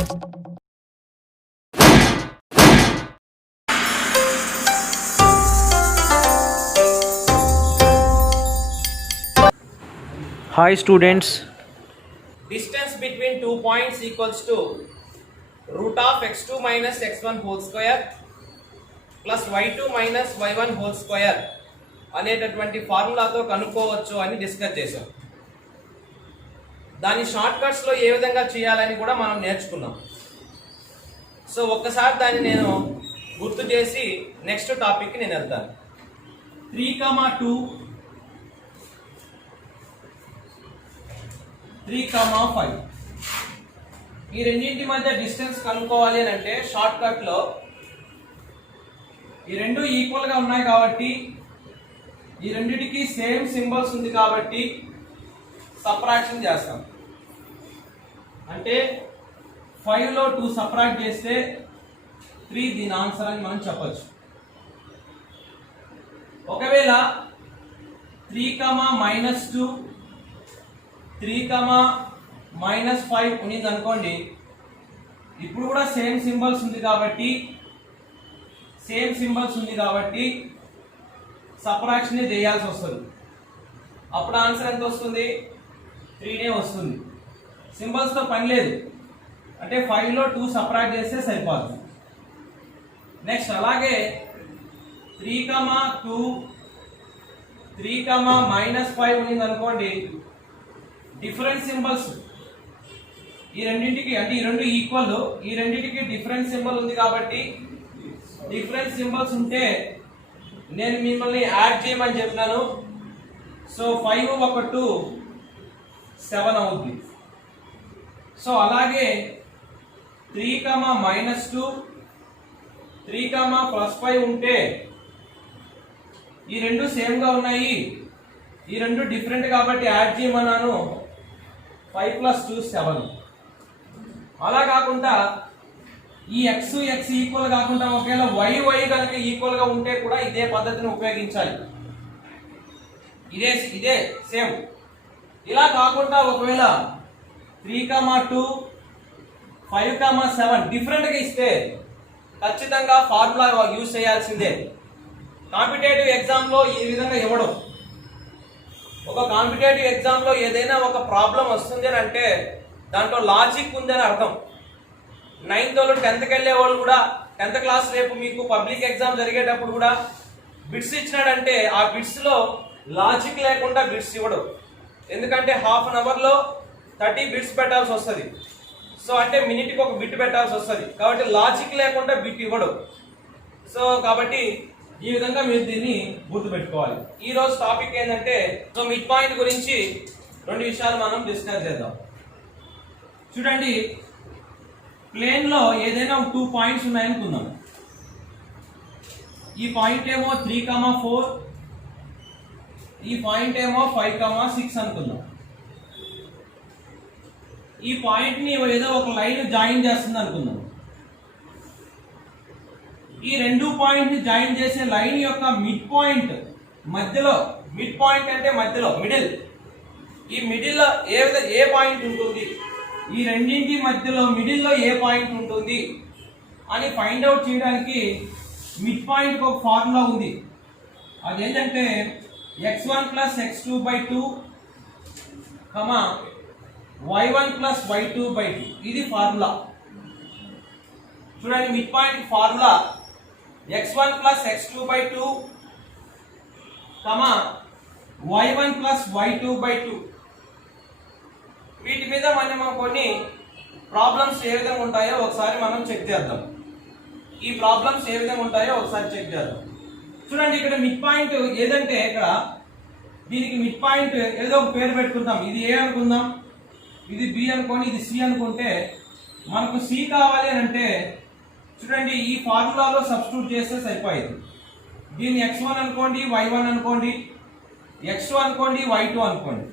Hi students. Distance between 2 points equals to root of x2 minus x1 whole square plus y2 minus y1 whole square అనేటటువంటి ఫార్ములాతో కనుక్కోవచ్చు అని discuss చేసాం. దాని short cuts లో ఏ విధంగా చేయాలని కూడా మనం నేర్చుకున్నాం. సో ఒక్కసారి దాన్ని నేను గుర్తు చేసి నెక్స్ట్ టాపిక్ కి నేను వెళ్తాను. 3, 5 ఈ రెండింటి మధ్య డిస్టెన్స్ కనుక్కోవాలి అని అంటే షార్ట్ కట్ లో ఈ రెండు ఈక్వల్ గా ఉన్నాయి కాబట్టి ఈ రెండిటికి సేమ్ సింబల్స్ ఉంది కాబట్టి సబ్ట్రాక్షన్ చేస్తాం. అంటే 5 లో 2 సబ్ట్రాక్ట్ చేస్తే 3 దీని ఆన్సర్ అని మనం చెప్పొచ్చు. ఒకవేళ 3, -2 3, -5 ఉన్నది అనుకోండి, ఇప్పుడు కూడా సేమ్ సింబల్స్ ఉంది కాబట్టి సబ్ట్రాక్షన్ చేయాల్సి వస్తుంది. అప్పుడు ఆన్సర్ ఎంత వస్తుంది? 3 వస్తుంది. సింబల్స్ తో పని లేదు, అంటే 5 లో 2 సబ్ట్రాక్ట్ చేస్తే సరిపోతుంది. నెక్స్ట్ అలాగే 3, 2 3, -5 ఉన్నది అనుకోండి, డిఫరెంట్ సింబల్స్ ఈ రెండింటికి, అంటే ఈ రెండు ఈక్వల్, ఈ రెండింటికి డిఫరెంట్ సింబల్ ఉంది కాబట్టి డిఫరెంట్ సింబల్స్ ఉంటే నేను మిమ్మల్ని యాడ్ చేయమని చెప్పినాను. సో 5 ఒక 2 7 అవుద్ది. సో అలాగే 3, -2 3, +5 ఉంటే ఈ రెండు సేమ్ గా ఉన్నాయి, ఈ రెండు డిఫరెంట్ కాబట్టి యాడ్ చేయమన్నాను. 5 + 2 7. అలా కాకుండా ఈ x ఈక్వల్ కాకుండా ఒకవేళ y కనుక ఈక్వల్ గా ఉంటే కూడా ఇదే పద్ధతిని ఉపయోగించాలి. ఇదే సేమ్. ఇలా కాకుండా ఒకవేళ 3, 2 5, 7 డిఫరెంట్ గా ఇస్తే ఖచ్చితంగా ఫార్ములా యూజ్ చేయాల్సిందే. కాంపిటేటివ్ ఎగ్జామ్ లో ఈ విధంగా ఇవ్వడం. ఒక కాంపిటేటివ్ ఎగ్జామ్ లో ఏదైనా ఒక ప్రాబ్లం వస్తుంది అని అంటే దాంట్లో లాజిక్ ఉందని అర్థం. 9th వాళ్ళు 10th వెళ్ళే వాళ్ళు కూడా 10th క్లాస్ రేపు మీకు పబ్లిక్ ఎగ్జామ్ జరిగేటప్పుడు కూడా బిట్స్ ఇచ్చినాడంటే ఆ బిట్స్ లో లాజిక్ లేకుండా బిట్స్ ఇవ్వడు. ఎందుకంటే హాఫ్ అన్ అవర్ లో 30 బిట్స్ పెట్టాల్సి వస్తుంది. సో అంటే మినిట్కి ఒక బిట్ పెట్టాల్సి వస్తుంది కాబట్టి లాజిక్ లేకుండా బిట్ ఇవ్వడు. సో కాబట్టి ఈ విధంగా మీరు దీన్ని గుర్తుపెట్టుకోవాలి. ఈ రోజు టాపిక్ ఏంటంటే, సో మిడ్ పాయింట్ గురించి 2 విషయాలు మనం డిస్కస్ చేద్దాం. చూడండి, ప్లేన్ లో ఏదైనా 2 పాయింట్స్ ఉన్నాయనుకుందాం. ఈ పాయింట్ ఏమో 3, 4, ఈ పాయింట్ ఏమో 5, 6 అనుకుందాం. ఈ పాయింట్ ని ఏదో ఒక లైన్ జాయిన్ చేస్తుంది అనుకుందాం. ఈ రెండు పాయింట్ ని జాయిన్ చేసే లైన్ యొక్క మిడ్ పాయింట్ మధ్యలో, మిడ్ పాయింట్ అంటే మధ్యలో, మిడిల్, ఈ మిడిల్ లో ఏ పాయింట్ ఉంటుంది, ఈ రెండింటి మధ్యలో మిడిల్ లో ఏ పాయింట్ ఉంటుంది అని ఫైండ్ అవుట్ చేయడానికి మిడ్ పాయింట్ ఒక ఫార్ములా ఉంది. అదేంటంటే x1 + x2/2, y1 + y2/2. ఇది ఫార్ములా. చూడండి, mid point formula x1 + x2/2, y1 + y2/2. వీటి మీద మనం కొన్ని ప్రాబ్లమ్స్ ఏ విధంగా ఉంటాయో ఒకసారి మనం చెక్ చేద్దాం. చూడండి, ఇక్కడ మిడ్ పాయింట్ ఏదంటే, ఇక్కడ దీనికి మిడ్ పాయింట్ ఏదో ఒక పేరు పెట్టుకుందాం. ఇది ఏ అనుకుందాం, ఇది బి అనుకోండి, ఇది సి అనుకుంటే మనకు సి కావాలి అని అంటే చూడండి, ఈ ఫార్ములాలో సబ్స్టిట్యూట్ చేస్తే సరిపోయేది. దీన్ని x1 అనుకోండి, y1 అనుకోండి, x2 అనుకోండి, y2 అనుకోండి.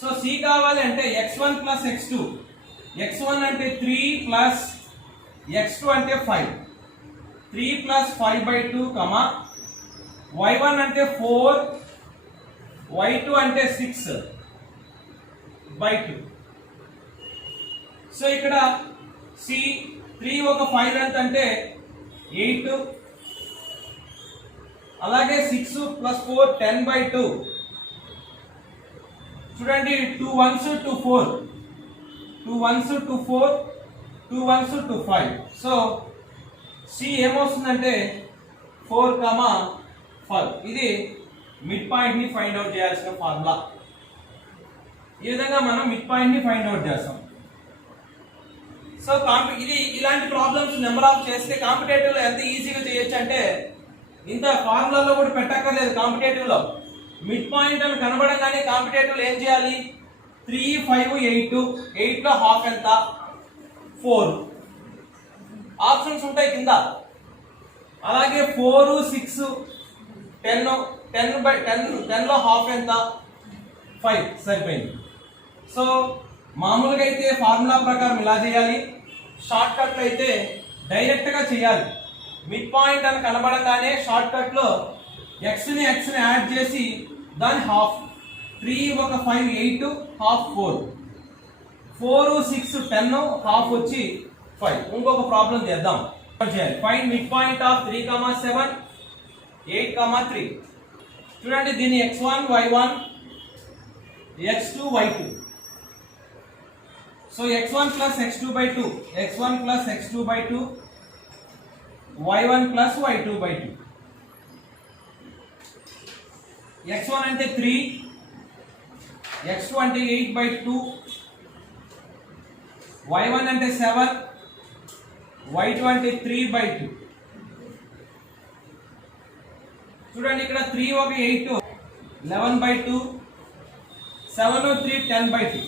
సో సి కావాలి అంటే x1 + x2, x1 అంటే 3 ప్లస్ x2 అంటే 5, 3 + 5/2, y1 అంటే 4, y2 అంటే 6/2. సో ఇక్కడ సి 3 ఒక 5 ఎంత అంటే 8, అలాగే 6 ప్లస్ 4 10/2. చూడండి 2 1s 2 4, 2 1s 2 4, 2 1s 2 5. So C ఏమొస్తుందంటే 4,5. ఇది మిడ్ పాయింట్ ని ఫైండ్ అవుట్ చేయాల్సిన ఫార్ములా. ఈ విధంగా మనం మిడ్ పాయింట్ ని ఫైండ్ అవుట్ చేస్తాం. సో ఇది ఇలాంటి ప్రాబ్లమ్స్ నెంబర్ ఆఫ్ చేస్తే కాంపిటేటివ్ లో ఎంత ఈజీగా చేయొచ్చు అంటే ఇంత ఫార్ములాలో కూడా పెట్టక్కర్లేదు. కాంపిటేటివ్ లో మిడ్ పాయింట్ అని కనబడంగానే కాంపిటేటివ్ ఏం చేయాలి? 3 5 8, 8 లో హాఫ్ ఎంత? 4. ఆప్షన్స్ ఉంటాయి కింద. అలాగే 4 6 10 లో హాఫ్ ఎంత? 5. సరిపోయింది. సో మామూలుగా అయితే ఫార్ములా ప్రకారం ఇలా చేయాలి, షార్ట్ కట్ అయితే డైరెక్ట్ గా చేయాలి. మిడ్ పాయింట్ అని కనబడంగానే షార్ట్ కట్ లో x ని యాడ్ చేసి దాని హాఫ్. 3 ఒక 5 8, హాఫ్ 4, 4 6 10, హాఫ్ వచ్చి 5. ఇంకొక ప్రాబ్లం చేద్దాం. Find mid point of 3,7 8,3. చూడండి దీని x1 y1 x2 y2. So x1 plus x2/2, x1 plus x2/2, y1 plus y2/2. x1 అంటే 3, x2 అంటే 8/2, y1 అంటే 7, y2 అంటే 3/2. చూడండి ఇక్కడ 3 ఒక 8 11/2, 7 3 10/2.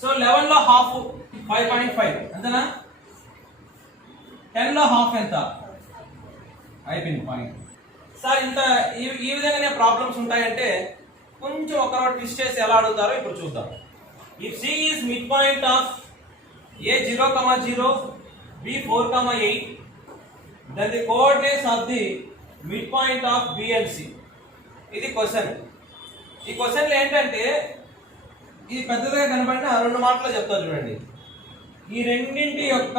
సో 11 లో హాఫ్ 5.5 అంతేనా? 10 లో హాఫ్ ఎంత? అయిపోయింది పాయింట్. సార్ ఇంత ఈ విధంగానే ప్రాబ్లమ్స్ ఉంటాయంటే కొంచెం ఒక ట్విస్ట్ చేసి ఎలా అడుగుతారో ఇప్పుడు చూద్దాం. If C is mid point of A 0,0, B 4,8, then the coordinates of the midpoint of B and C. ఇది క్వశ్చన్. ఈ క్వశ్చన్లో ఏంటంటే ఇది పెద్దదిగా కనబడిన 2 మాటలు చెప్తా చూడండి. ఈ రెండింటి యొక్క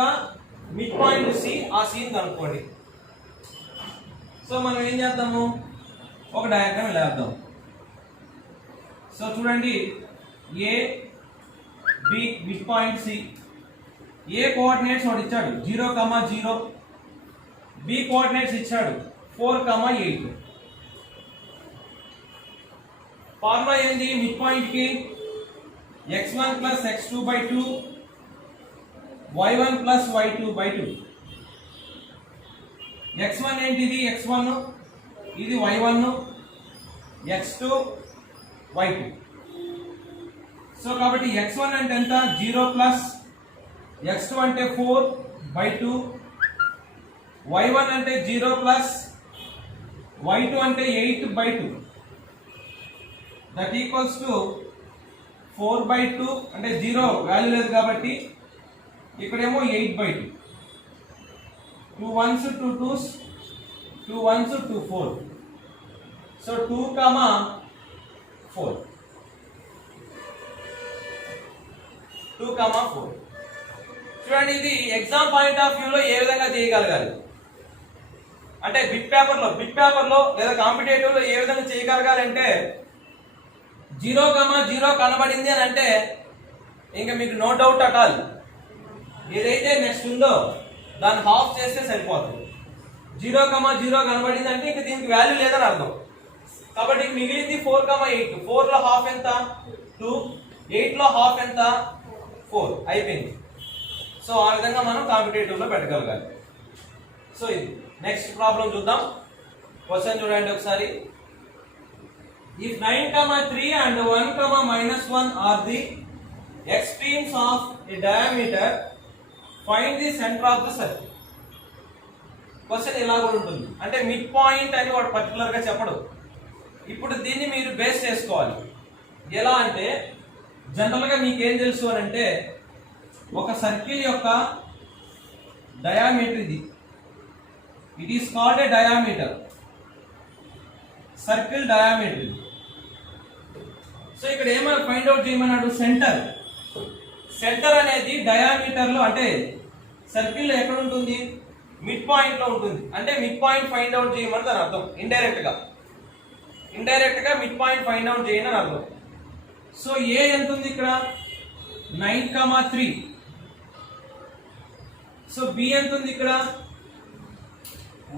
మిడ్ పాయింట్ సి, ఆ సీన్ కనుక్కోండి. సో మనం ఏం చేద్దాము? ఒక డయాగ్రామ్ ఇలా వేద్దాం. సో చూడండి A B mid point C. A coordinates వాడు ఇచ్చాడు 0,0, బి కోఆర్డినేట్స్ ఇచ్చాడు 4,8. ఫార్ములా ఏంది మిడ్ పాయింట్ కి? x1 plus x2/2, y1 plus y2/2. x1 ఏంటిది? x1, ఇది y1, x2 y2. సో కాబట్టి x1 అంటే ఎంత? 0 ప్లస్, x2 అంటే 4/2, y1 అంటే 0 ప్లస్, y2 అంటే 8/2. దట్ ఈక్వల్స్ టు 4/2 అంటే 0 వాల్యూ లేదు కాబట్టి ఇక్కడేమో 8/2. 2 1s 2 2s, 2 1s 2 4. సో 2,4, 2,4. చూడండి ఇది ఎగ్జామ్ పాయింట్ ఆఫ్ వ్యూలో ఏ విధంగా చేయగలగాలి అంటే బిట్ పేపర్లో లేదా కాంపిటేటివ్ లో ఏ విధంగా చేయగలగాలంటే 0,0 కనబడింది అని అంటే ఇంకా మీకు నో డౌట్ అట్ ఆల్ ఏదైతే నెక్స్ట్ ఉందో దాన్ని హాఫ్ చేస్తే సరిపోతుంది. 0,0 కనబడింది అంటే ఇంకా దీనికి వాల్యూ లేదని అర్థం. కాబట్టి మిగిలింది 4,8. 4 లో హాఫ్ ఎంత? 2. 8 లో హాఫ్ ఎంత? 4. అయిపోయింది. సో ఆ విధంగా మనం కాంపిటేటివ్ లో పెట్టగలగాలి. సో ఇది నెక్స్ట్ ప్రాబ్లం చూద్దాం. క్వశ్చన్ చూడండి ఒకసారి. If 9,3 and 1,-1 are the extremes of a diameter, find the center of the circle. Question ఇలా కూడా ఉంటుంది. అంటే మిడ్ పాయింట్ అని వాడు పర్టికులర్ గా చెప్పడు. ఇప్పుడు దీన్ని మీరు బేస్ చేసుకోవాలి. ఎలా అంటే జనరల్ గా మీకు ఏం తెలుసు అని అంటే ఒక సర్కిల్ యొక్క డయామీటర్ ఇది. It is called a diameter. Circle diameter. So ఇక్కడ ఏమైనా ఫైండ్ అవుట్ చేయమన్నాడు? సెంటర్. సెంటర్ అనేది డయామీటర్ లో అంటే సర్కిల్ లో ఎక్కడ ఉంటుంది, మిడ్ పాయింట్ లో ఉంటుంది. అంటే మిడ్ పాయింట్ ఫైండ్ అవుట్ చేయమని దాని అర్థం. ఇండైరెక్ట్ గా మిడ్ పాయింట్ ఫైండ్ అవుట్ చేయని అని అర్థం. సో ఏ ఎంత ఉంది ఇక్కడ 9,3. సో బి ఎంత ఉంది ఇక్కడ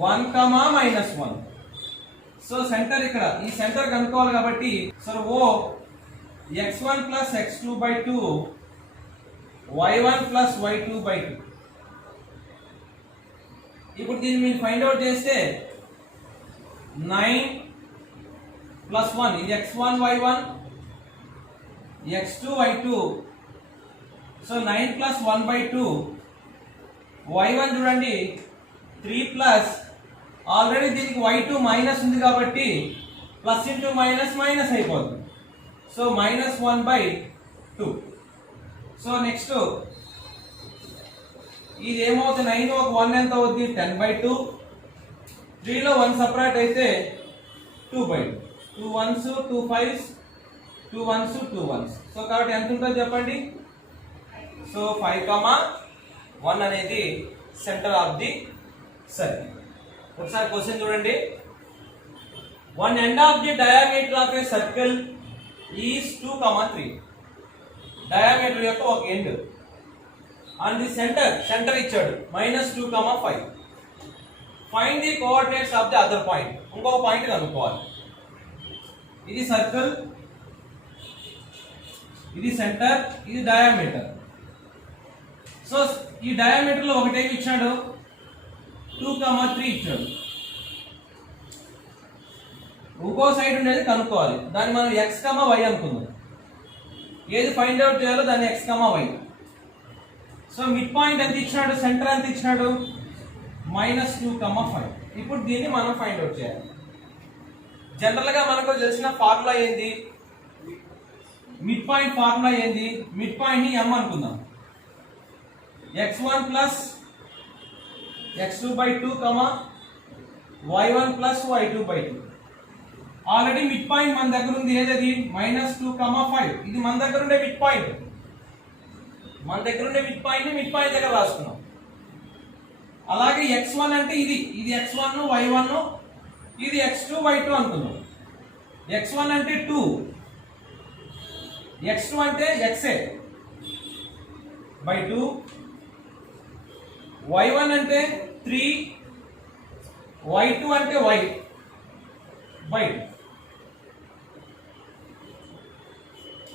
1,-1. సో సెంటర్ ఇక్కడ ఈ సెంటర్ కనుక్కోవాలి కాబట్టి సో ఓ x1 + x2/2 y1 + y2/2. ఇప్పుడు దీన్ని మీరు ఫైండ్ అవుట్ చేస్తే 9 + 1 ఇది x1 y1 x2 y2. So 9 + 1/2 y1 చూడండి 3 ప్లస్ ఆల్రెడీ దీనికి y2 మైనస్ ఉంది కాబట్టి ప్లస్ ఇంటూ మైనస్ మైనస్ అయిపోతుంది. సో -1/2. సో నెక్స్ట్ ఇది ఏమవుతుంది 9 ఒక 1 ఎంత అవుతుంది 10/2. 3 లో 1 సపరేట్ అయితే 2/2. 2 1s 2 5s 2 1s 2 1s. So కాబట్టి ఎంత ఉంటుంది చెప్పండి. సో 5,1 అనేది సెంటర్ ఆఫ్ ది సర్కిల్. ఒకసారి క్వశ్చన్ చూడండి. One end of the diameter of a circle is 2,3. Diameter యొక్క ఒక ఎండ్ అండ్ ది సెంటర్ ఇచ్చాడు -2,5. Find the coordinates of the other point. ఇంకొక పాయింట్ కనుక్కోవాలి. ఇది సర్కిల్, ఇది సెంటర్, ఇది డయామీటర్. సో ఈ డయామీటర్ లో ఒకటేమి ఇచ్చాడు 2,3 ఇచ్చాడు. ఇంకో సైడ్ ఉండేది కనుక్కోవాలి. దాన్ని మనం x, y అనుకుందాం. ఏది ఫైండ్ అవుట్ చేయాలో దాన్ని x, y. So mid point ఎంత ఇచ్చినాడు, సెంటర్ ఎంత ఇచ్చినాడు -2,5. ఇప్పుడు దీన్ని మనం ఫైండ్ అవుట్ చేయాలి. జనరల్ గా మనకు తెలిసిన ఫార్ములా ఏంది, మిడ్ పాయింట్ ఫార్ములా ఏంది, మిడ్ పాయింట్ ని m అనుకుందాం. x1 + x2/2, y1 + y2/2. Already mid point మన దగ్గర ఉంది. ఏదది -2,5. ఇది మన దగ్గర ఉండే మిడ్ పాయింట్. మన దగ్గర ఉండే మిడ్ పాయింట్ మిడ్ పాయింట్ దగ్గర రాసుకున్నాం. అలాగే x1 అంటే ఇది x1 y1, ఇది x2 y2 అనుకున్నాం. x1 అంటే 2, x2 అంటే xa/2, y1 అంటే 3, y2 అంటే y/2.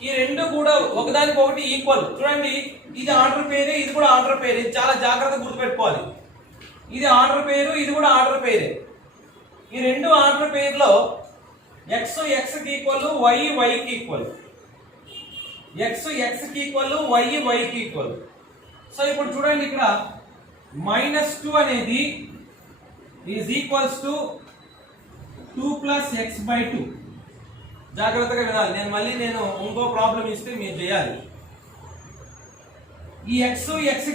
ఈ రెండు కూడా ఒకదానికొకటి ఈక్వల్. చూడండి ఇది ఆర్డర్ పేరే, ఇది కూడా ఆర్డర్ పేరే. ఇది చాలా జాగ్రత్తగా గుర్తుపెట్టుకోవాలి. ఇది ఆర్డర్ పేరు, ఇది కూడా ఆర్డర్ పేరే. ఈ రెండు ఆర్డర్ పేర్లో x కి ఈక్వల్, y కి ఈక్వల్. x కి ఈక్వల్, y కి ఈక్వల్. సో ఇప్పుడు చూడండి ఇక్కడ -2 అనేది ఈజ్ ఈక్వల్స్ టు 2 + x/2. జాగ్రత్తగా వినాలి. నేను ఇంకో ప్రాబ్లం ఇస్తే మీరు చేయాలి. ఈ x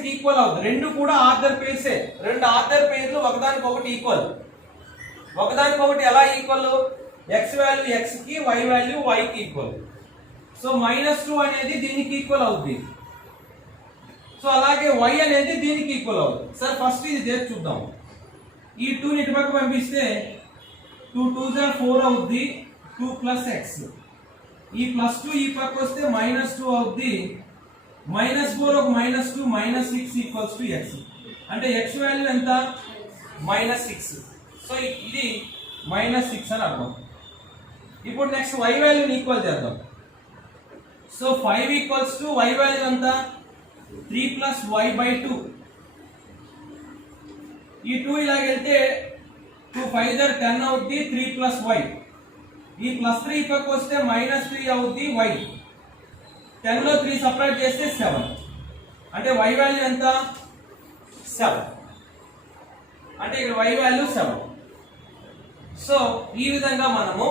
కి ఈక్వల్ అవుతుంది. రెండు కూడా ఆర్డర్ పేర్సే. రెండు ఆర్డర్ పేర్లు ఒకదానికొకటి ఈక్వల్. ఒకదానికొకటి ఎలా ఈక్వల్, x వాల్యూ x కి, y వాల్యూ y కి ఈక్వల్. సో -2 అనేది దీనికి ఈక్వల్ అవుతుంది. సో అలాగే y అనేది దీనికి ఈక్వల్ అవుతుంది. సార్ ఫస్ట్ ఇది చేసి చూద్దాం. ఈ 2 ని ఇటుపక్క పంపిస్తే 2 2s are 4 అవుద్ది. 2 + x. ఈ +2 ఈ పక్క వస్తే -2 అవుద్ది. -4 ఒక -2 -6 = x. అంటే x వాల్యూ ఎంత -6. సో ఇది -6 అని అర్థం. ఇప్పుడు నెక్స్ట్ y వాల్యూని ఈక్వల్ చేద్దాం. సో 5 = y వాల్యూ ఎంత 3 + y/2. ఈ 2 ఇలాగ వెళ్తే 2 5s are 10 అవుద్ది. 3 + y. ఈ +3 పక్కకు వస్తే -3 అవుద్ది y. 10 లో 3 సపరేట్ చేస్తే 7. అంటే y వాల్యూ ఎంత 7. అంటే ఇక్కడ y వాల్యూ 7. సో ఈ విధంగా మనము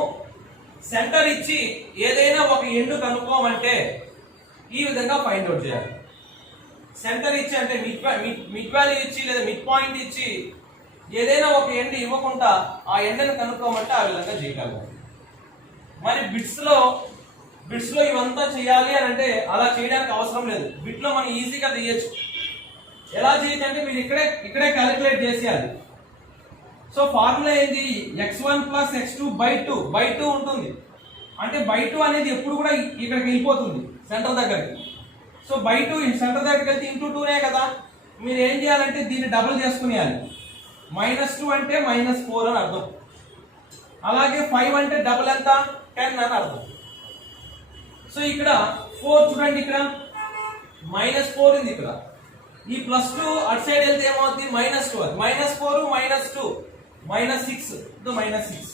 సెంటర్ ఇచ్చి ఏదైనా ఒక ఎండ్ కనుక్కోమంటే ఈ విధంగా ఫైండ్ అవుట్ చేయాలి. సెంటర్ ఇచ్చి అంటే మిడ్ వాల్యూ ఇచ్చి లేదా మిడ్ పాయింట్ ఇచ్చి ఏదైనా ఒక ఎండ్ ఇవ్వకుండా ఆ ఎండ్ని కనుక్కోమంటే ఆ విధంగా చేయగలము. మరి బిట్స్ లో బిట్స్ లో ఇవంతా చేయాలి అని అంటే అలా చేయడానికి అవసరం లేదు. బిట్ లో మనం ఈజీగా తీయచ్చు. ఎలా చేయొచ్చు అంటే మీరు ఇక్కడే క్యాలిక్యులేట్ చేసేయాలి. సో ఫార్ములా ఏంది, x1 ప్లస్ x2 బై 2 ఉంటుంది. అంటే బై 2 అనేది ఎప్పుడు కూడా ఇక్కడికి వెళ్ళిపోతుంది సెంటర్ దగ్గరికి. సో బై 2 సెంటర్ దగ్గరికి వెళ్తే ఇంటూ 2నే కదా. మీరు ఏం చేయాలంటే దీన్ని డబుల్ చేసుకునేయాలి. -2 అంటే -4 అని అర్థం. అలాగే 5 అంటే డబుల్ ఎంత, 10 అని అర్థం. సో ఇక్కడ 4 చూడండి, ఇక్కడ -4 ఉంది. ఇక్కడ ఈ +2 అటు సైడ్ వెళ్తే ఏమవుతుంది, -2 అది -4 -2 -6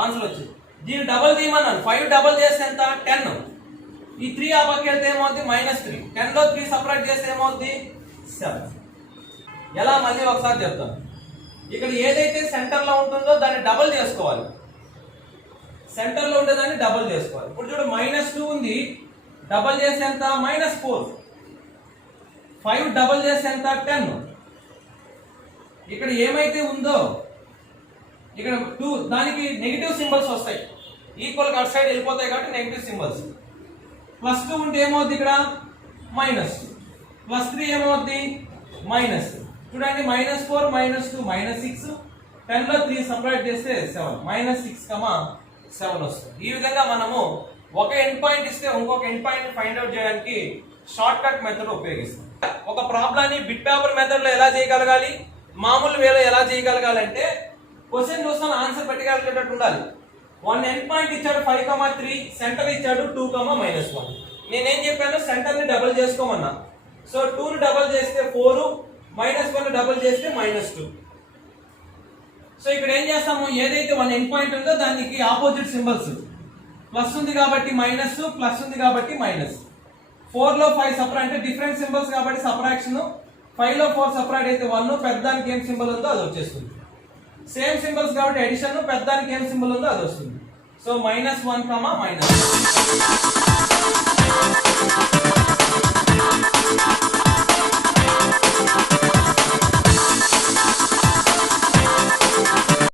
ఆన్సర్ వచ్చింది. దీన్ని డబల్ తీయమన్నాను. 5 డబల్ చేస్తే ఎంత, 10. ఈ 3 ఆ పక్క వెళ్తే ఏమవుతుంది, -3. 10 లో 3 సపరేట్ చేస్తే ఏమవుతుంది, 7. ఎలా మళ్ళీ ఒకసారి చెప్తాను. ఇక్కడ ఏదైతే సెంటర్ లో ఉంటుందో దాన్ని డబల్ చేసుకోవాలి. సెంటర్ లో ఉండేదాన్ని డబల్ చేసుకోవాలి. ఇప్పుడు చూడు -2 ఉంది, డబల్ చేస్తే ఎంత, -4. 5 డబల్ చేస్తే ఎంత, 10. ఇక్కడ ఏమైతే ఉందో ఇక్కడ 2 దానికి నెగిటివ్ సింబల్స్ వస్తాయి. ఈక్వల్ గా అటు సైడ్ వెళ్ళిపోతాయి కాబట్టి నెగిటివ్ సింబల్స్. +2 ఉంటే ఏమవుద్ది, ఇక్కడ మైనస్. +3 ఏమవుద్ది, మైనస్. చూడండి -4 -2 -6. 10 లో 3 సపరేట్ చేస్తే 7. -6, 7 వస్తుంది. ఈ విధంగా మనము ఒక ఎండ్ పాయింట్ ఇస్తే ఇంకొక ఎండ్ పాయింట్ ఫైండ్ అవుట్ చేయడానికి షార్ట్ కట్ మెథడ్ ఉపయోగిస్తాం. ఒక ప్రాబ్లాన్ని బిట్ పేపర్ మెథడ్ లో ఎలా చేయగలగాలి, మామూలు వేలో ఎలా చేయగలగాలంటే క్వశ్చన్ చూస్తాను ఆన్సర్ పెట్టగలిగేటట్టు ఉండాలి. 1 ఎండ్ పాయింట్ ఇచ్చాడు 5,3, సెంటర్ ఇచ్చాడు 2, -1. నేనేం చెప్పాను, సెంటర్ ని డబుల్ చేసుకోమన్నా. సో 2 ని డబుల్ చేస్తే 4, -1 డబుల్ చేస్తే -2. సో ఇక్కడ ఏం చేస్తాము, ఏదైతే 1 ఎండ్ పాయింట్ ఉందో దానికి ఆపోజిట్ సింబల్స్. ప్లస్ ఉంది కాబట్టి మైనస్, ప్లస్ ఉంది కాబట్టి మైనస్. 4 లో 5 సపరేట్ అంటే డిఫరెంట్ సింబల్స్ కాబట్టి సపరాక్షన్. 5 లో 4 సపరేట్ అయితే 1, పెద్దానికి ఏం సింబల్ ఉందో అది వచ్చేస్తుంది. సేమ్ సింబల్స్ కాబట్టి అడిషన్, పెద్దానికి ఏం సింబల్ ఉందో అది వస్తుంది. సో -1, -1.